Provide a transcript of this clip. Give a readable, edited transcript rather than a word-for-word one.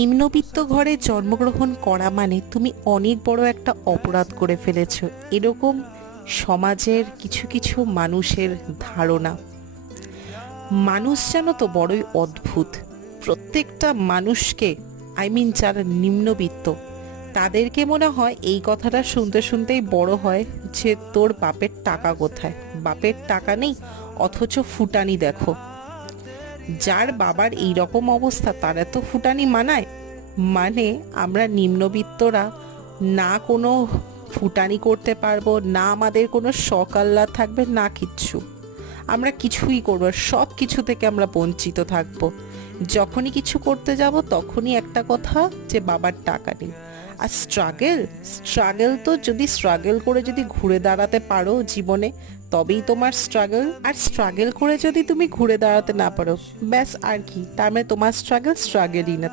নিম্নবিত্ত ঘরে জন্মগ্রহণ করা মানে তুমি অনেক বড় একটা অপরাধ করে ফেলেছো, এরকম সমাজের কিছু কিছু মানুষের ধারণা। মানুষ জানো তো বড়ই অদ্ভুত। প্রত্যেকটা মানুষকে, যারা নিম্নবিত্ত, তাদেরকে মনে হয় এই কথাটা শুনতে শুনতেই বড় হয় যে তোর বাপের টাকা কোথায়, বাপের টাকা নেই অথচ ফুটানি দেখো। যার বাবার এই রকম অবস্থা তার এত ফুটানি মানায়? মানে আমরা নিম্নবিত্তরা না কোনো ফুটানি করতে পারবো, না আমাদের কোনো শখ আহ্লাদ থাকবে, না কিচ্ছু। আমরা কিছুই করবো, সব কিছু থেকে আমরা বঞ্চিত থাকবো। যখনই কিছু করতে যাব তখনই একটা কথা যে বাবার টাকা নেই। আর স্ট্রাগল তো যদি স্ট্রাগল করে যদি ঘুরে দাঁড়াতে পারো জীবনে, তবেই তোমার স্ট্রাগল। আর স্ট্রাগল করে যদি তুমি ঘুরে দাঁড়াতে না পারো, ব্যাস আর কি, তার মানে তোমার স্ট্রাগলই না।